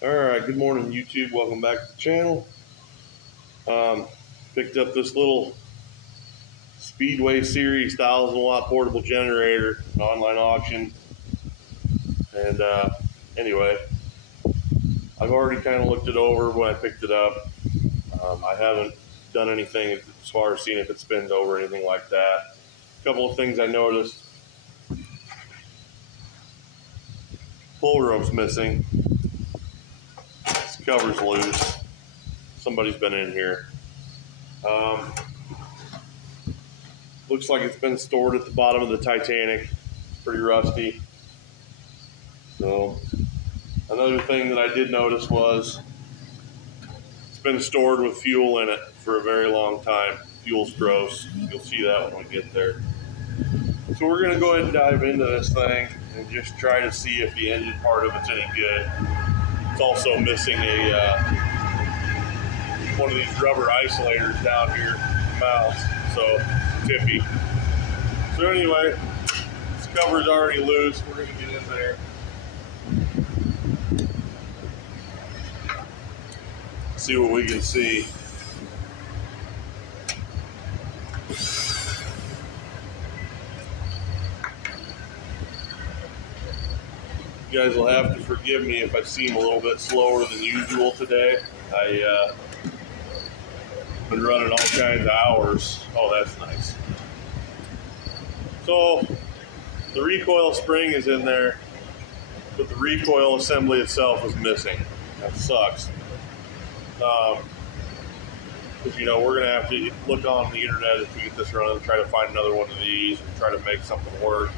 Alright, good morning YouTube, welcome back to the channel. Picked up this little Speedway Series 1000-watt portable generator, an online auction. And anyway, I've already kind of looked it over when I picked it up. I haven't done anything as far as seeing if it spins over or anything like that. A couple of things I noticed. Pull rope's missing. This cover's loose. Somebody's been in here. Looks like it's been stored at the bottom of the Titanic. It's pretty rusty. So, another thing that I did notice was it's been stored with fuel in it for a very long time. Fuel's gross. You'll see that when we get there. So we're going to go ahead and dive into this thing and just try to see if the engine part of it's any good. It's also missing one of these rubber isolators down here, mounts, so tippy. So anyway, this cover's already loose. We're going to get in there. See what we can see. You guys will have to forgive me if I seem a little bit slower than usual today. I've been running all kinds of hours. Oh, that's nice. So the recoil spring is in there, but the recoil assembly itself is missing. That sucks. Because, you know, we're going to have to look on the internet if we get this running and try to find another one of these and try to make something work.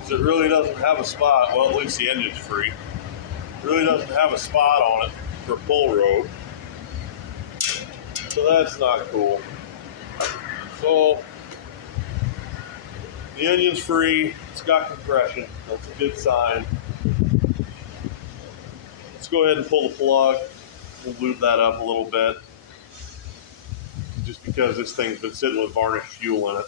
Because it really doesn't have a spot. Well, at least the engine's free. It really doesn't have a spot on it for pull rope. So that's not cool. So the engine's free. It's got compression. That's a good sign. Let's go ahead and pull the plug. We'll lube that up a little bit. Just because this thing's been sitting with varnished fuel in it.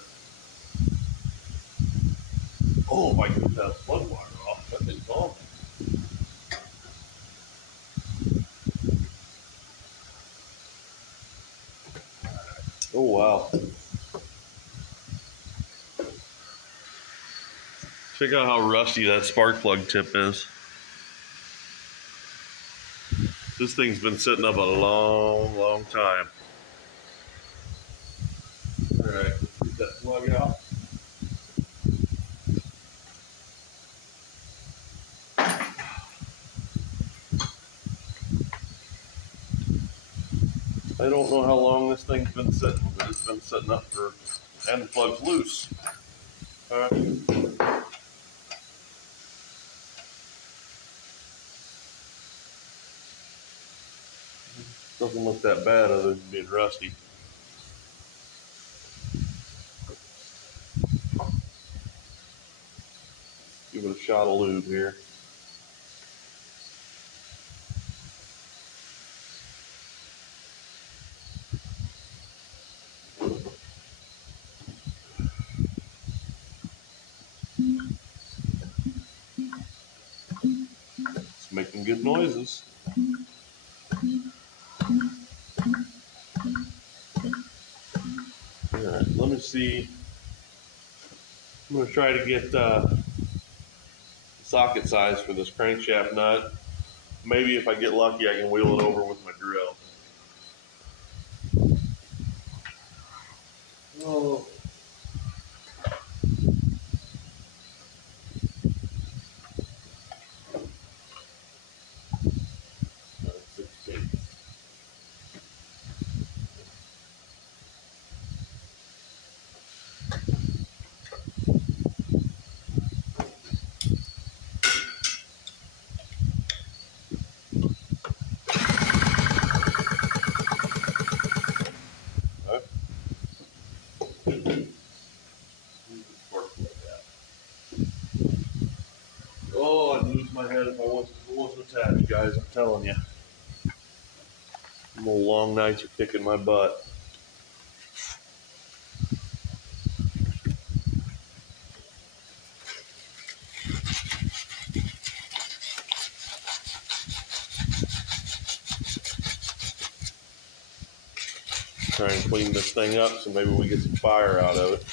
Oh, if I can get that plug wire off, that thing's on. Oh, wow. Check out how rusty that spark plug tip is. This thing's been sitting up a long, long time. All right, let's get that plug out. I don't know how long this thing's been sitting, but it's been sitting up for, and the plug's loose. All right. Doesn't look that bad other than being rusty. Give it a shot of lube here. It's making good noises. Alright, let me see. I'm going to try to get socket size for this crankshaft nut. Maybe if I get lucky I can wheel it over with my drill. Oh. Oh, I'd lose my head if it wasn't attached, guys. I'm telling you. Them old long nights are kicking my butt. try and clean this thing up so maybe we get some fire out of it.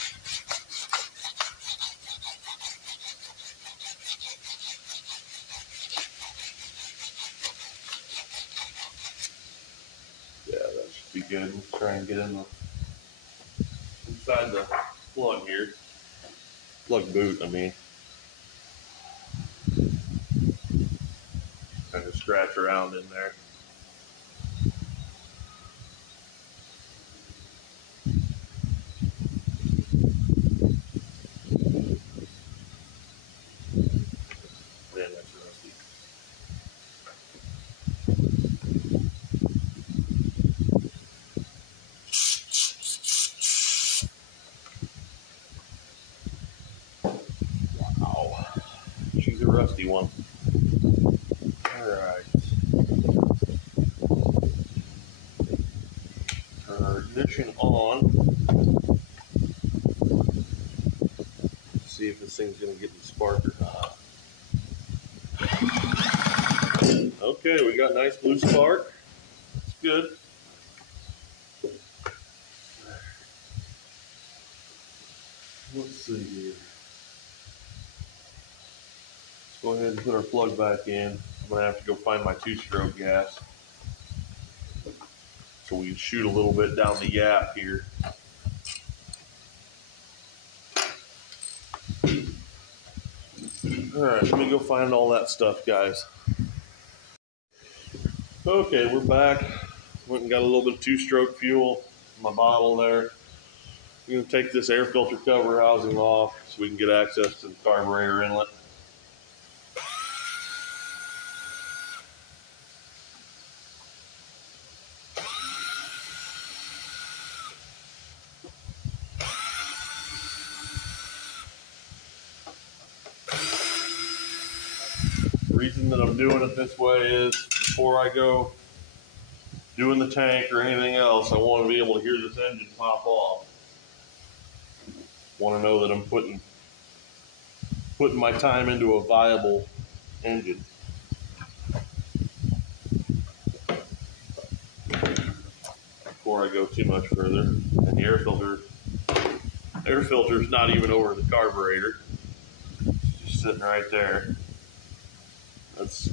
Yeah, that should be good. Let's try and get inside the plug here. Plug boot, I mean. Kind of scratch around in there. Man, that's rusty. Wow. She's a rusty one. Alright. Turn our ignition on. See if this thing's going to get any spark or not. Okay, we got a nice blue spark. That's good. Let's see here. Let's go ahead and put our plug back in. I'm going to have to go find my 2-stroke gas, so we can shoot a little bit down the gap here. Alright, let me go find all that stuff, guys. Okay, we're back. Went and got a little bit of 2-stroke fuel in my bottle there. I'm going to take this air filter cover housing off so we can get access to the carburetor inlet. The reason that I'm doing it this way is before I go doing the tank or anything else, I want to be able to hear this engine pop off. Want to know that I'm putting my time into a viable engine. Before I go too much further, and the air filter's not even over the carburetor. It's just sitting right there. That's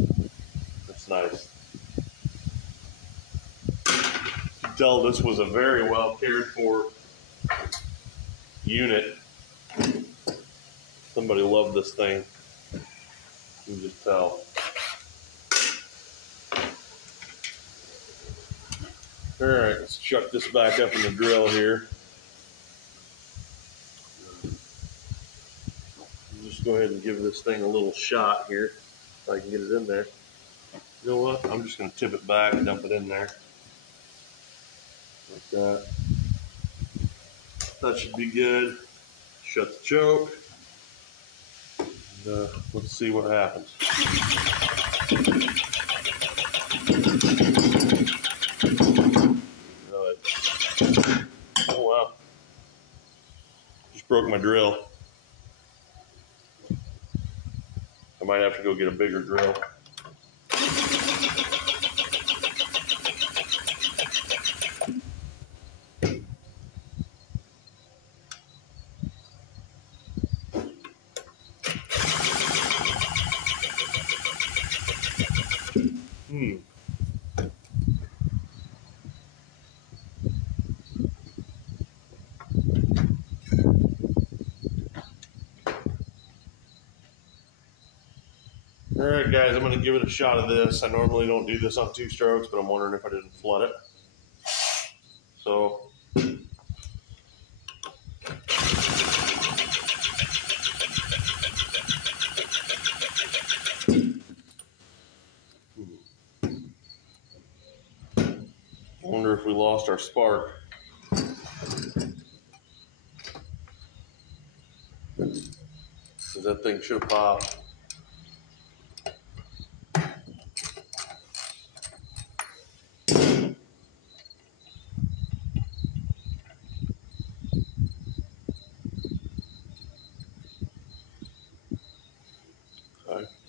nice. You can tell this was a very well cared for unit. Somebody loved this thing. You can just tell. Alright, let's chuck this back up in the drill here. Just go ahead and give this thing a little shot here, if I can get it in there. You know what? I'm just going to tip it back and dump it in there. Like that. That should be good. Shut the choke. And, let's see what happens. Oh wow. Just broke my drill. I might have to go get a bigger drill. Alright guys, I'm going to give it a shot of this. I normally don't do this on 2-strokes, but I'm wondering if I didn't flood it. So, I wonder if we lost our spark. Because that thing should have popped.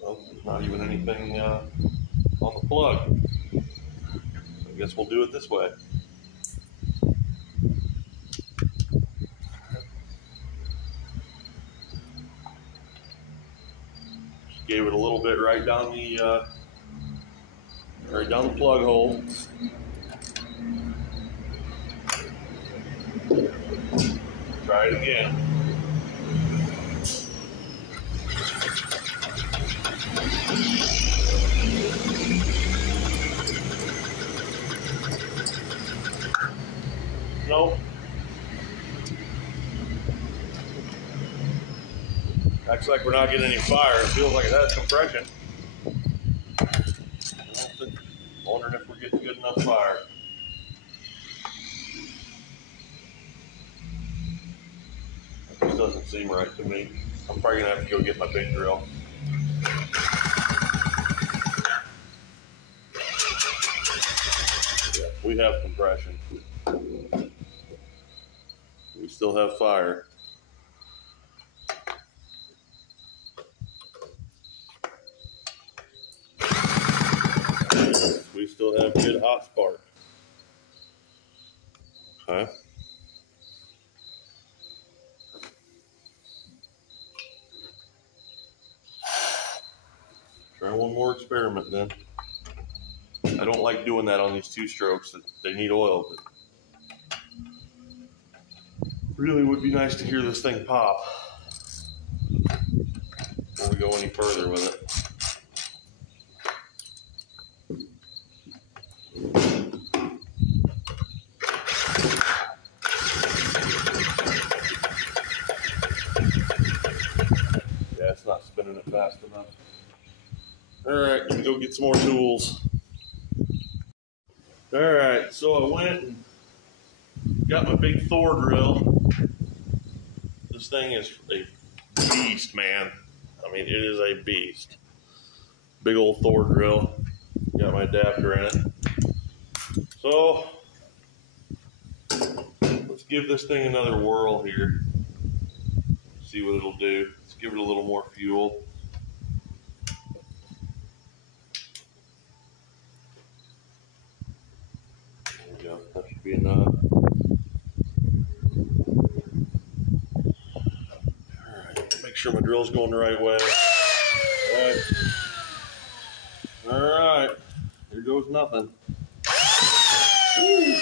Well, not even anything on the plug. I guess we'll do it this way. gave it a little bit right down the plug hole. Try it again. Nope. Acts like we're not getting any fire. It feels like it has compression. Wondering if we're getting good enough fire. This doesn't seem right to me. I'm probably gonna have to go get my big drill. Yeah, we have compression. We still have fire. We still have good hot spark. Okay. Try one more experiment then. I don't like doing that on these 2 strokes. They need oil, but really would be nice to hear this thing pop before we go any further with it. Yeah, it's not spinning it fast enough. All right, let me go get some more tools. All right, so I went and got my big Thor drill. This thing is a beast, man. I mean, it is a beast. Big old Thor drill. Got my adapter in it. So, let's give this thing another whirl here. See what it'll do. Let's give it a little more fuel. There we go. That should be enough. Make sure my drill's going the right way. All right. Here goes nothing. Woo.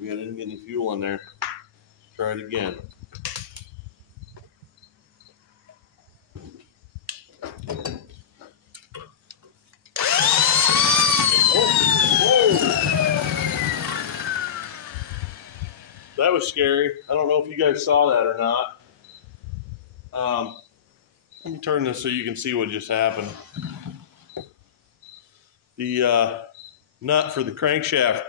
Maybe I didn't get any fuel in there. Let's try it again. That was scary. I don't know if you guys saw that or not. Let me turn this so you can see what just happened. The nut for the crankshaft,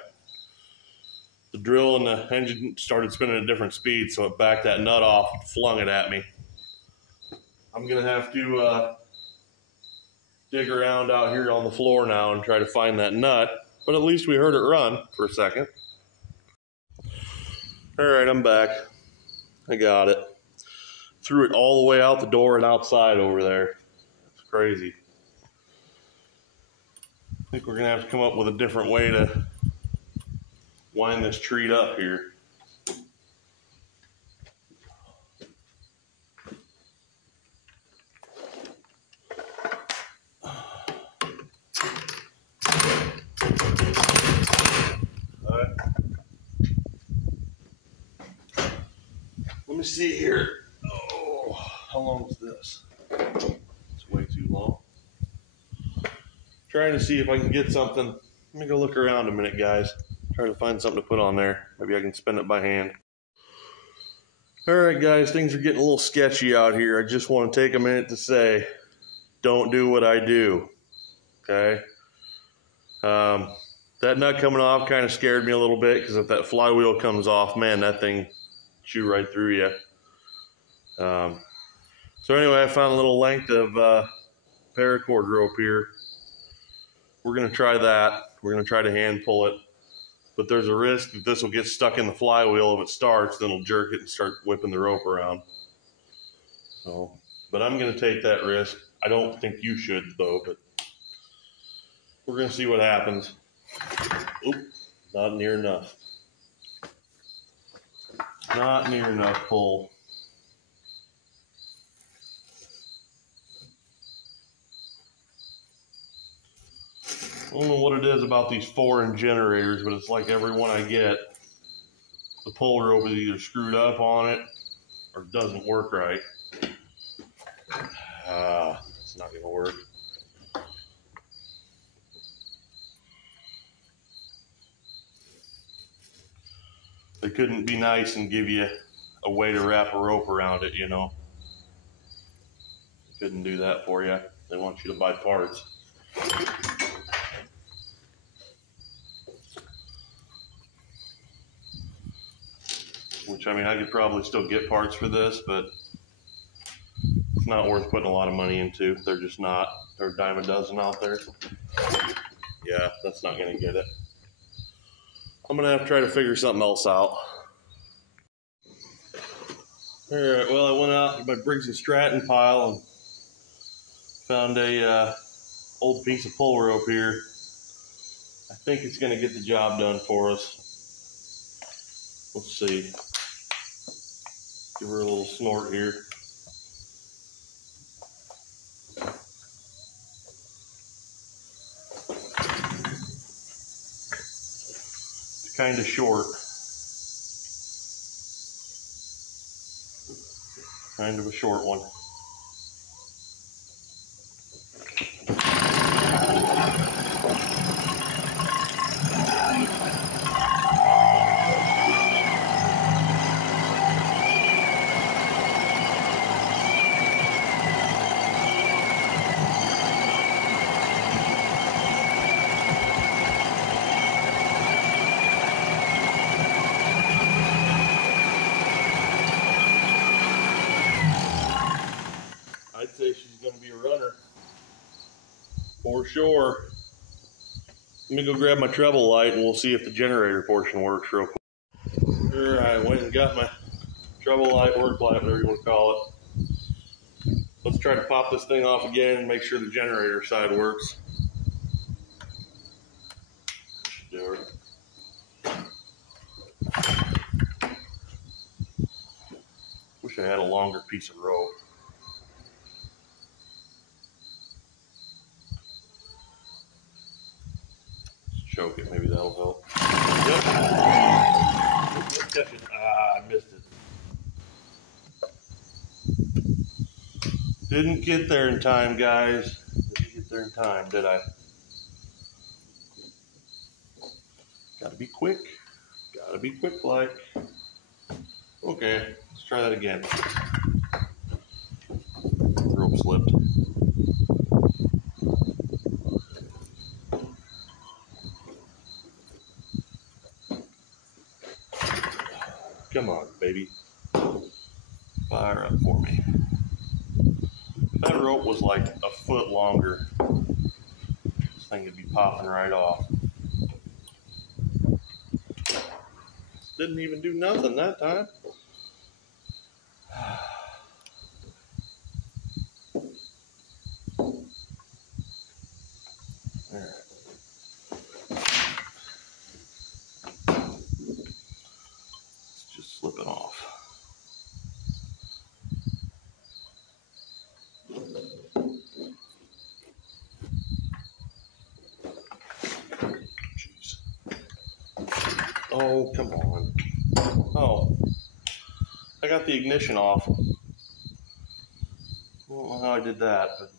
the drill and the engine started spinning at different speeds, so it backed that nut off and flung it at me. I'm gonna have to dig around out here on the floor now and try to find that nut, but at least we heard it run for a second. All right, I'm back. I got it. Threw it all the way out the door and outside over there. It's crazy. I think we're gonna have to come up with a different way to wind this treat up here. Let me see here. Oh, how long is this? It's way too long. Trying to see if I can get something. Let me go look around a minute, guys. Try to find something to put on there. Maybe I can spin it by hand. All right, guys, things are getting a little sketchy out here. I just want to take a minute to say, don't do what I do, okay? That nut coming off kind of scared me a little bit, because if that flywheel comes off, man, that thing chew right through you. So anyway, I found a little length of paracord rope here. We're going to try that. We're going to try to hand pull it. But there's a risk that this will get stuck in the flywheel if it starts, then it'll jerk it and start whipping the rope around. So but I'm going to take that risk. I don't think you should, though, but we're going to see what happens. Oop, not near enough. Not near enough pull. I don't know what it is about these foreign generators, but it's like every one I get, the pull rope is either screwed up on it or doesn't work right. It's not going to work. They couldn't be nice and give you a way to wrap a rope around it, you know. They couldn't do that for you. They want you to buy parts. Which, I mean, I could probably still get parts for this, but it's not worth putting a lot of money into. They're just not. They're a dime a dozen out there. Yeah, that's not going to get it. I'm going to have to try to figure something else out. Alright, well, I went out to my Briggs & Stratton pile and found a old piece of pull rope here. I think it's going to get the job done for us. Let's see. Give her a little snort here. It's kind of short. Kind of a short one. I'd say she's going to be a runner. For sure. Let me go grab my treble light and we'll see if the generator portion works real quick. Alright, went and got my treble light, work light, whatever you want to call it. Let's try to pop this thing off again and make sure the generator side works. Should do it. Wish I had a longer piece of rope. Choke it, maybe that'll help. Yep. Catch it. I missed it. Didn't get there in time, guys. Didn't get there in time, did I? Gotta be quick. Gotta be quick, like. Okay, let's try that again. Rope slipped. Come on, baby. Fire up for me. If that rope was like a foot longer, this thing would be popping right off. Didn't even do nothing that time. All right. Let's just slip it off. Jeez. Oh, come on. Oh, I got the ignition off. I don't know how I did that, but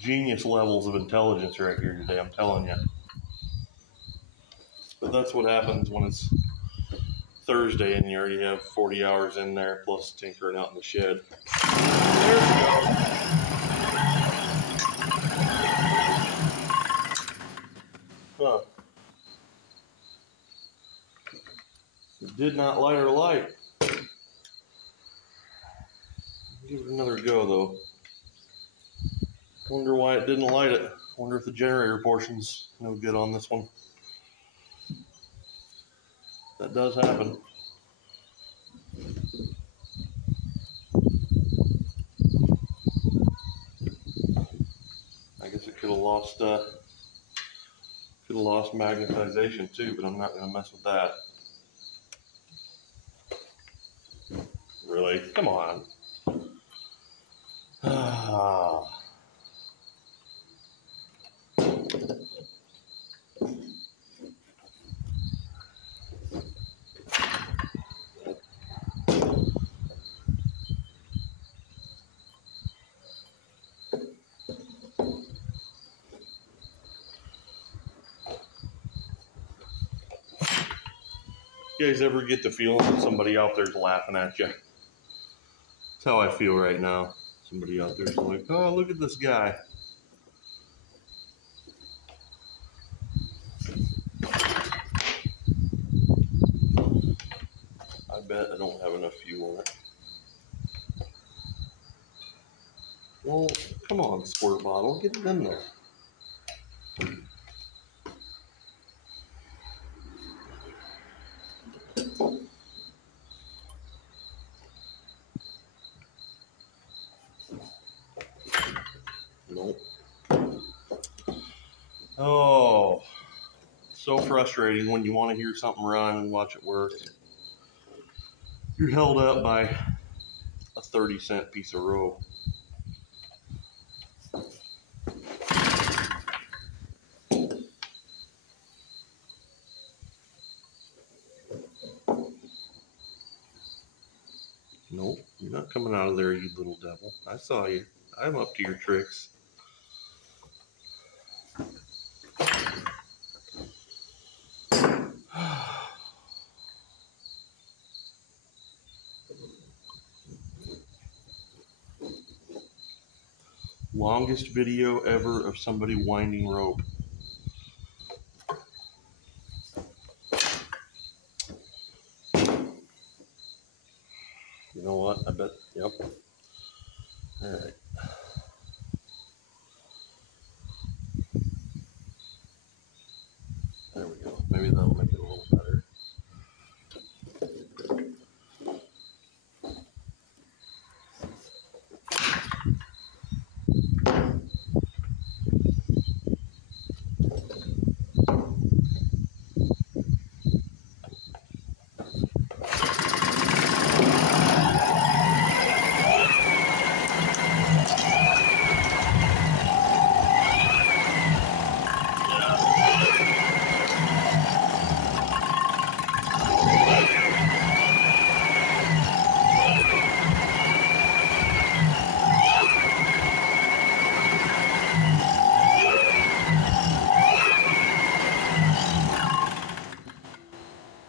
genius levels of intelligence right here today, I'm telling you. But that's what happens when it's Thursday and you already have 40 hours in there, plus tinkering out in the shed. There we go. Huh. It did not light her light. Give it another go, though. Wonder why it didn't light it. Wonder if the generator portion's no good on this one. That does happen. lost magnetization too, but I'm not gonna mess with that. Really? Come on. You guys ever get the feeling that somebody out there's laughing at you? That's how I feel right now. Somebody out there's like, oh, look at this guy. I bet I don't have enough fuel in it. Well, come on, squirt bottle, get it in there. Nope. Oh, so frustrating when you want to hear something run and watch it work. You're held up by a 30-cent piece of rope. Nope, you're not coming out of there, you little devil. I saw you. I'm up to your tricks. Longest video ever of somebody winding rope. You know what? I bet, yep. All right. There we go. Maybe that'll make it a little better.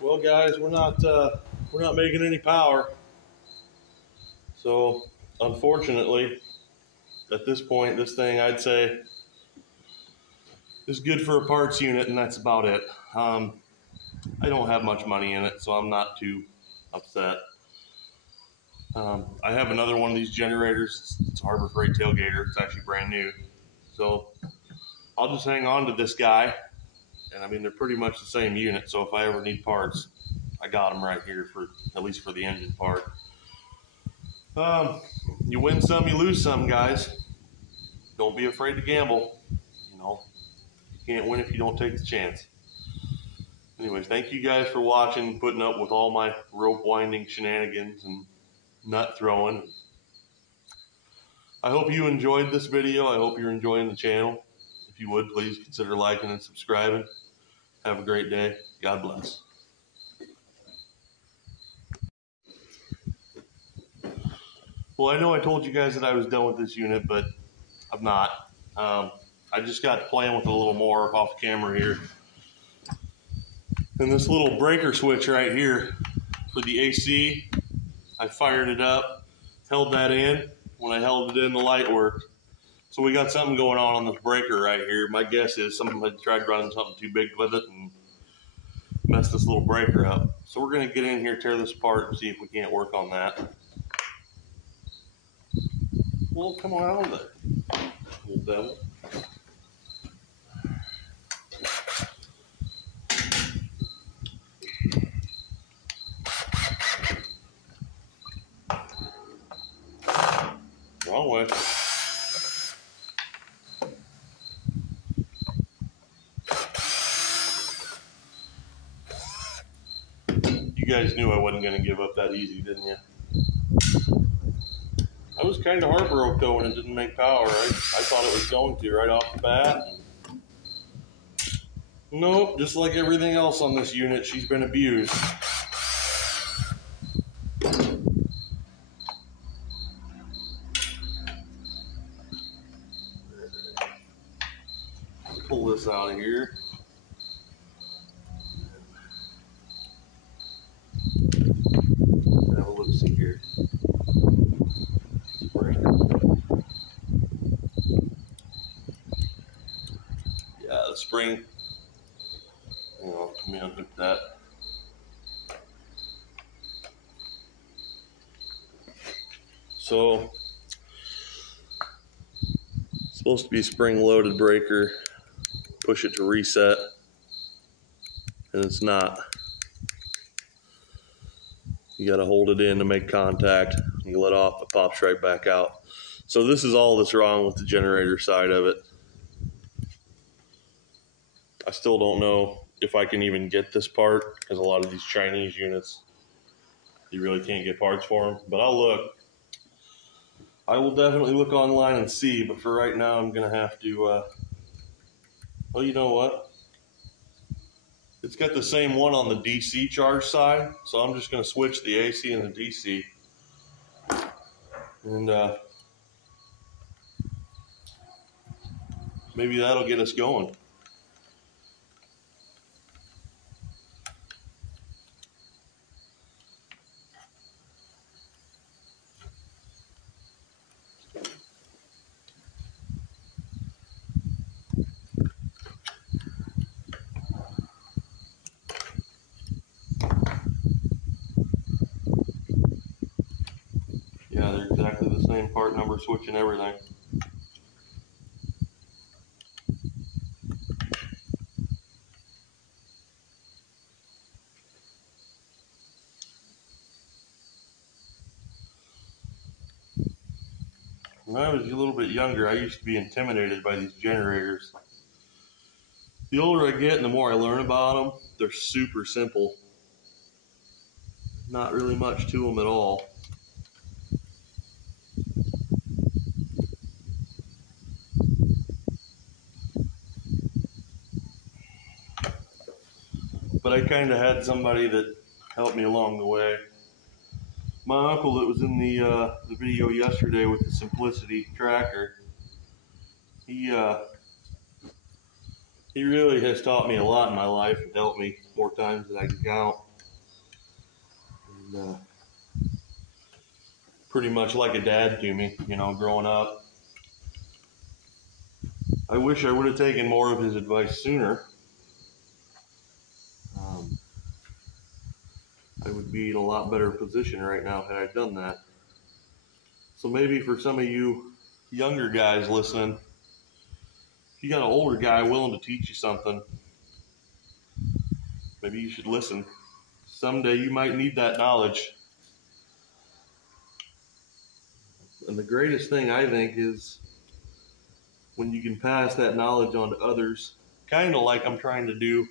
Well, guys, we're not making any power. So, unfortunately, at this point, this thing I'd say is good for a parts unit, and that's about it. I don't have much money in it, so I'm not too upset. I have another one of these generators. It's a Harbor Freight tailgater. It's actually brand new. So I'll just hang on to this guy. And I mean, they're pretty much the same unit. So if I ever need parts, I got them right here for, at least for the engine part. You win some, you lose some, guys. Don't be afraid to gamble. You know, you can't win if you don't take the chance. Anyways, thank you guys for watching, putting up with all my rope winding shenanigans and nut throwing. I hope you enjoyed this video. I hope you're enjoying the channel. If you would, please consider liking and subscribing. Have a great day. God bless. Well, I know I told you guys that I was done with this unit, but I'm not. I just got playing with it a little more off camera here. And this little breaker switch right here for the AC, I fired it up, held that in. When I held it in, the light worked. So we got something going on this breaker right here. My guess is somebody tried running something too big with it and messed this little breaker up. So we're going to get in here, tear this apart, and see if we can't work on that. Well, come on out of there, little devil. Wrong way. guys knew I wasn't going to give up that easy, didn't you? I was kind of heartbroken though when it didn't make power. I thought it was going to right off the bat. Nope, just like everything else on this unit, she's been abused. Pull this out of here. Have a look, see here. Spring. Yeah, the spring. I'll come in and hook that. So, it's supposed to be spring loaded breaker. Push it to reset, and it's not. You got to hold it in to make contact. You let off, it pops right back out. So this is all that's wrong with the generator side of it. I still don't know if I can even get this part, because a lot of these Chinese units, you really can't get parts for them. But I'll look. I will definitely look online and see, but for right now I'm going to have to, well, you know what? It's got the same one on the DC charge side, so I'm just going to switch the AC and the DC. And maybe that'll get us going. Yeah, they're exactly the same part number, switching everything. When I was a little bit younger, I used to be intimidated by these generators. The older I get and the more I learn about them, they're super simple. Not really much to them at all. But I kind of had somebody that helped me along the way. My uncle that was in the video yesterday with the Simplicity tracker, he really has taught me a lot in my life and helped me more times than I can count. And, pretty much like a dad to me, you know, growing up. I wish I would have taken more of his advice sooner. I would be in a lot better position right now had I done that. So maybe for some of you younger guys listening, if you got an older guy willing to teach you something, maybe you should listen. Someday you might need that knowledge. And the greatest thing, I think, is when you can pass that knowledge on to others, kind of like I'm trying to do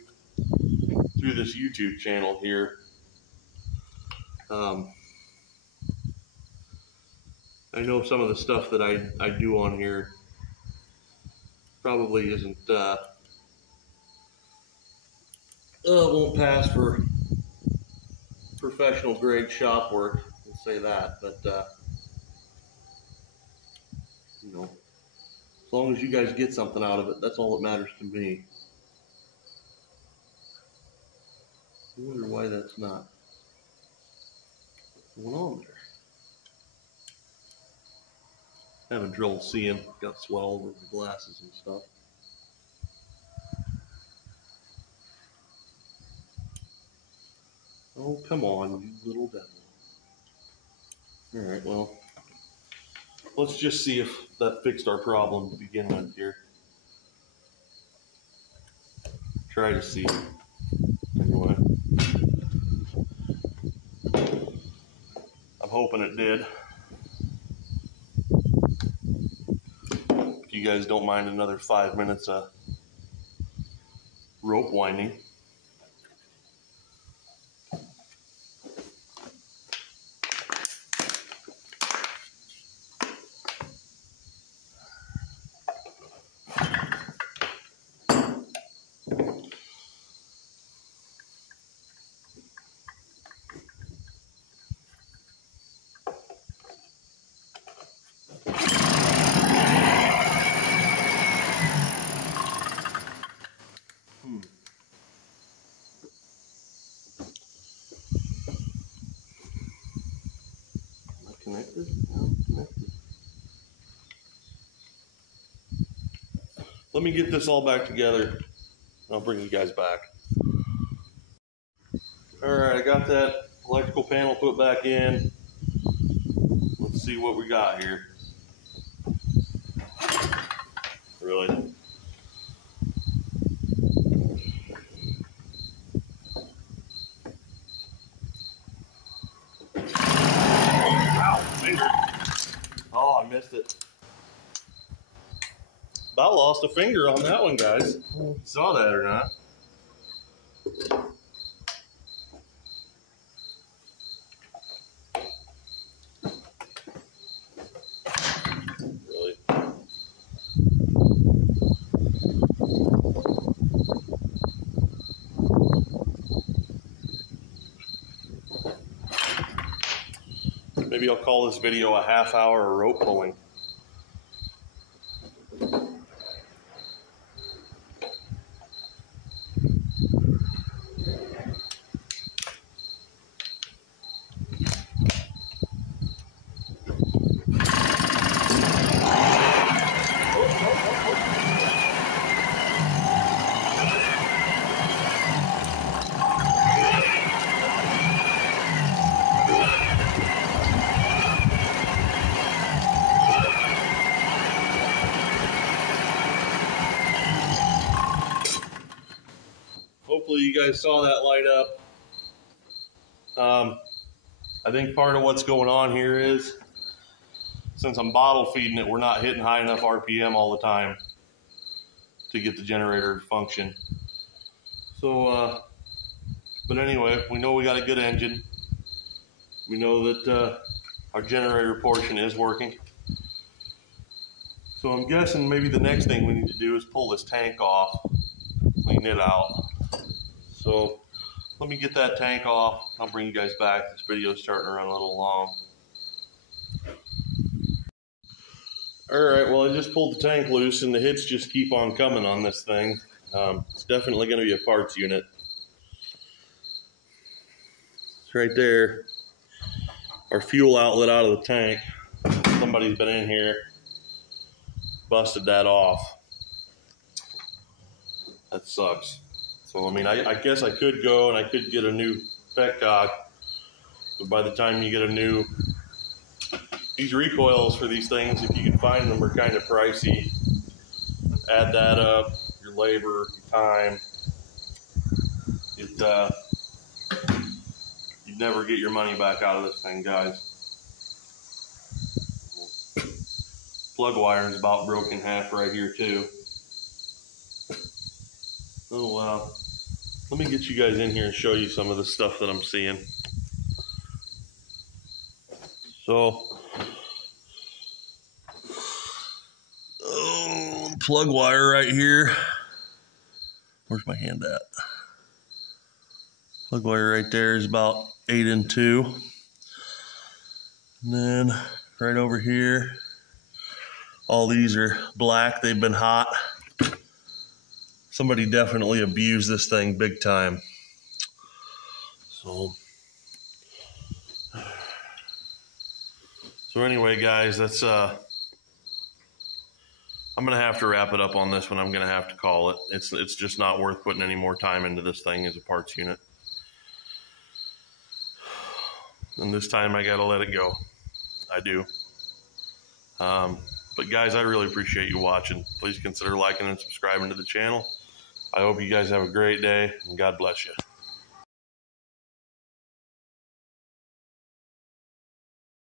through this YouTube channel here. I know some of the stuff that I do on here probably isn't, won't pass for professional grade shop work, let's say that, but, you know, as long as you guys get something out of it, that's all that matters to me. I wonder why that's not going on there. Having trouble seeing, got sweat all over the glasses and stuff. Oh, come on, you little devil. Alright, well, let's just see if that fixed our problem to begin with here. Try to see. Anyway. I'm hoping it did. If you guys don't mind another 5 minutes of rope winding. let me get this all back together. I'll bring you guys back. All right, I got that electrical panel put back in. Let's see what we got here. Really? Oh, I missed it. About lost a finger on that one, guys. Saw that or not? Really? Maybe I'll call this video a half hour of rope pulling. Hopefully you guys saw that light up. I think part of what's going on here is, since I'm bottle feeding it, we're not hitting high enough RPM all the time to get the generator to function. So, but anyway, we know we got a good engine. We know that our generator portion is working. So I'm guessing maybe the next thing we need to do is pull this tank off, clean it out. So let me get that tank off. I'll bring you guys back. This video's starting to run a little long. All right, well, I just pulled the tank loose and the hits just keep on coming on this thing. It's definitely going to be a parts unit. It's right there. Our fuel outlet out of the tank. Somebody's been in here, busted that off. That sucks. So, I mean, I guess I could go and I could get a new petcock, but by the time you get a new, these recoils for these things, if you can find them, are kind of pricey. Add that up, your labor, your time, you'd never get your money back out of this thing, guys. Plug wire is about broken in half right here too. Oh wow. Let me get you guys in here and show you some of the stuff that I'm seeing. So, plug wire right here. Where's my hand at? Plug wire right there is about 8 2. And then right over here, all these are black. They've been hot. Somebody definitely abused this thing big time. So anyway, guys, that's I'm gonna have to wrap it up on this one. I'm gonna have to call it. It's just not worth putting any more time into this thing as a parts unit. And this time I gotta let it go. I do. But guys, I really appreciate you watching. Please consider liking and subscribing to the channel. I hope you guys have a great day, and God bless you.